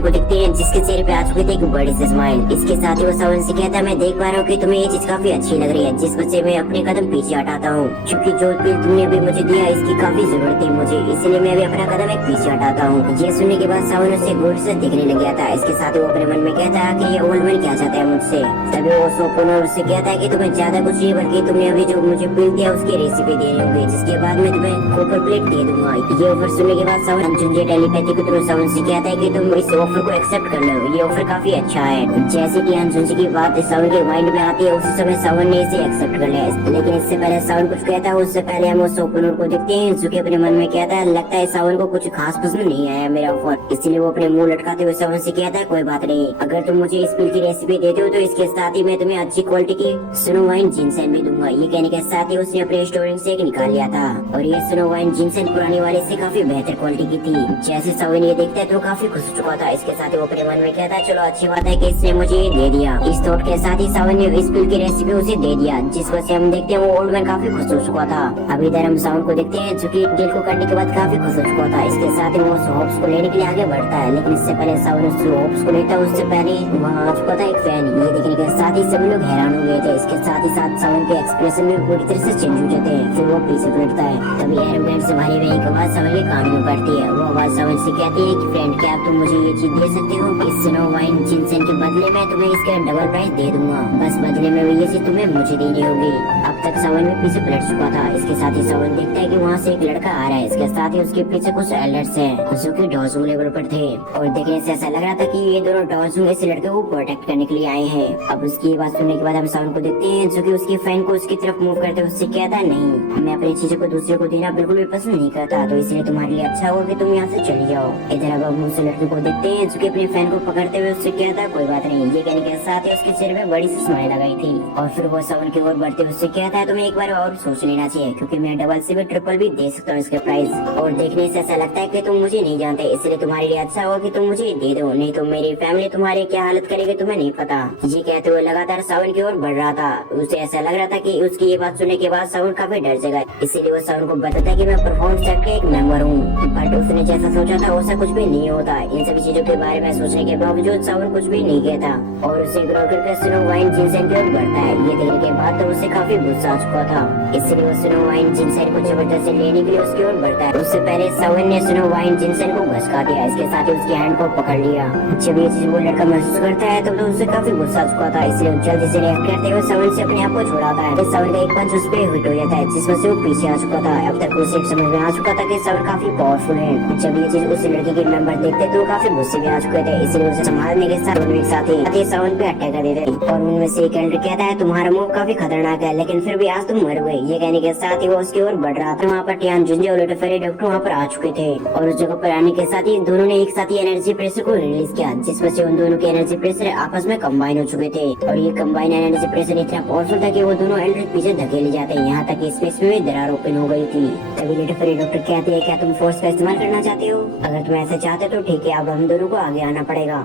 लुटेफर को दिखते हैं जिसके चेहरे पे आ चुके थे एक बड़ी सी स्माइल। इसके साथ ही वो सावन से कहता है मैं देख पा रहा हूँ कि तुम्हें ये चीज काफी अच्छी लग रही है, जिस वजह से मैं अपने कदम पीछे हटाता हूँ, क्योंकि जो पील तुमने अभी मुझे दिया इसकी काफी जरूरत थी मुझे, इसलिए मैं अभी अपना कदम एक पीछे हटाता हूँ। ये सुनने के बाद सावन उससे गुड से दिखने लग गया था। इसके साथ वो अपने मन में कहता है कि ये ओल्ड मैन क्या चाहता है मुझसे। तभी वो सोपोनोर उससे कहता है कि तुम्हें ज्यादा कुछ नहीं बल्कि तुमने अभी जो मुझे पील दिया उसकी रेसिपी देनी होगी, जिसके बाद मैं तुम्हें कॉपर प्लेट दे दूंगा। ये ऑफर सुनने के बाद सावन जुंजे टेलीपैथी के थ्रू सावन से कहता है कि तुम इस ऑफर को एक्सेप्ट कर लो, ये ऑफर काफी अच्छा है। जैसे कि अंजुंजी की बात सावन के माइंड में आती है उसी समय सावन ने इसे एक्सेप्ट कर लिया। लेकिन इससे पहले सावन कुछ कहता है उससे पहले हम उस सोपोनोर को देखते हैं जो कि अपने मन में कहता है लगता है सावन को कुछ खास पसंद नहीं आया मेरा ऑफर, इसलिए वो अपने मुंह लटकाते हुए सावन से कहता है कोई बात नहीं, अगर तुम मुझे इस पील की रेसिपी देते हो तो इसके साथ ही मैं तुम्हें अच्छी क्वालिटी की स्नो वाइन जिनसेन भी दूंगा। ये कहने के साथ ही उसने अपने स्टोर से एक निकाल लिया था और ये स्नो वाइन जिनसेन पुरानी वाले से काफी बेहतर क्वालिटी की थी। जैसे सावन ये देखता है तो काफी खुश हो चुका था। इसके साथ ही वो अपने मन में कहता है चलो अच्छी बात है कि इसने मुझे ये दे दिया। इस थॉट के साथ ही सावन ने इस पील की रेसिपी उसे दे दिया, जिस वजह से हम देखते हैं वो ओल्ड मैन काफी खुश हो चुका था। अभी इधर हम सावन को देखते हैं जो कि डील को करने के बाद काफी खुश हो चुका था। इसके साथ ही वो होप्स को लेने के लिए आगे बढ़ता है, लेकिन इससे पहले सावन उस होप्स को लेता है उससे पहले वहाँ आ चुका था एक फैन। ये देखने के साथ ही सभी लोग हैरान हो गए थे। इसके साथ ही साथ सावन के एक्सप्रेशन में पूरी तरह से चेंज हो जाते हैं, फिर वो पीछे पलटता है। तभी एरोप्लेन से भारी हुई एक आवाज सावन के कान में पड़ती है। वो आवाज सावन से कहती है कि फ्रेंड क्या तुम मुझे ये चीज दे सकते हो, इस स्नो वाइन जिनसेन के बदले में तुम्हें इसका डबल प्राइस दे दूंगा, बस बदले में ये चीज तुम्हें मुझे देनी होगी। अब तक सावन में पीछे पलट चुका था। इसके साथ ही सावन देखता है कि वहाँ से एक लड़का आ रहा है। इसके साथ ही उसके पीछे कुछ एल्डर्स हैं जो कि डॉजू लेवल पर थे और देखने से ऐसा लग रहा था कि ये दोनों डॉजू इस लड़के को प्रोटेक्ट करने के लिए आए हैं। अब उसकी बात सुनने के बाद हम सावन को देखते हैं जो कि उसकी फैन को उसकी तरफ मूव करते हुए उससे कहता है नहीं, मैं अपनी चीजों को दूसरे को देना बिल्कुल भी पसंद नहीं करता, तो इसलिए तुम्हारे लिए अच्छा होगा कि तुम यहाँ से चले जाओ। इधर अब हम उस लड़के को देखते हैं जो कि अपने फैन को पकड़ते हुए उससे कहता है कोई बात नहीं। ये कहने के साथ ही उसके चेहरे में बड़ी सी स्माइल लगाई थी और फिर वो सावन की ओर बढ़ते हुए उससे कहता है तुम्हें एक बार और सोच लेना चाहिए, क्योंकि मैं डबल से भी ट्रिपल भी दे सकता हूँ इसके प्राइस, और देखने से ऐसा लगता है कि तुम मुझे नहीं जानते, इसलिए तुम्हारे लिए अच्छा होगा कि तुम मुझे दे दो, नहीं तो मेरी फैमिली तुम्हारी क्या हालत करेगी तुम्हें नहीं पता। ये कहते हुए लगातार सावन की ओर बढ़ रहा था। उसे ऐसा लग रहा था कि उसकी ये बात सुनने के बाद सावन काफी डर जाएगा, इसीलिए वो सावन को बताता है कि मैं परफॉर्मेंस सेट का एक मेंबर हूँ। बट उसने जैसा सोचा था वैसा कुछ भी नहीं होता। इन सभी चीजों के बारे में सोचने के बावजूद सावन कुछ भी नहीं कहता और उसे इग्नोर करके स्नो वाइन जिनसेन की ओर बढ़ता है। ये देखने के बाद तो उसे काफी गुस्सा आ चुका था, इसलिए वो स्नो वाइन जिनसेन को जबरदस्ती लेने के लिए उसकी ओर बढ़ता है। उससे पहले सावन ने स्नो वाइन जिनसेन को घसका दिया। इसके साथ ही उसकी हैंड को पकड़ लिया। जब ये चीज वो लड़का महसूस करता है तो उसे काफी गुस्सा आ चुका था, इसलिए जल्दी से रिएक्ट करते हुए सावन से अपने आप को छुड़ाता है। सावन का एक पंच उस पे हिट हो जाता है, जिस वजह से वो पीछे आ चुका था। अब तक उसे समझ में आ चुका था कि सावन काफी पावरफुल है। जब ये चीज उस लड़के के मेंबर देखते तो काफी गुस्से में आ चुके थे, इसलिए उसे संभालने के साथ दोनों एक साथ ही सावन पे अटैक कर देते और उनमें से एक एल्डर कहता है तुम्हारा मुंह काफी खतरनाक है, लेकिन फिर भी आज तुम मर गए। ये कहने के साथ ही वो उसकी ओर बढ़ रहा था। वहाँ पर टियान जुंजे और लुटेफर डॉक्टर वहाँ पर आ चुके थे और उस जगह पर आने के साथ ही दोनों ने एक साथ ही एनर्जी प्रेशर को रिलीज किया, जिस वजह से उन दोनों के एनर्जी प्रेशर आपस में कंबाइन हो चुके थे और ये कंबाइन एनर्जी प्रेशर इतना पावरफुल था कि वो दोनों एल्डर पीछे धकेले जाते हैं, यहाँ तक स्पेस में भी दरार ओपन हो गई थी। तभी लुटेफर डॉक्टर कहते हैं क्या तुम फोर्स का इस्तेमाल करना चाहते हो? अगर तुम ऐसा चाहते तो ठीक है, अब हम दोनों को आगे आना पड़ेगा।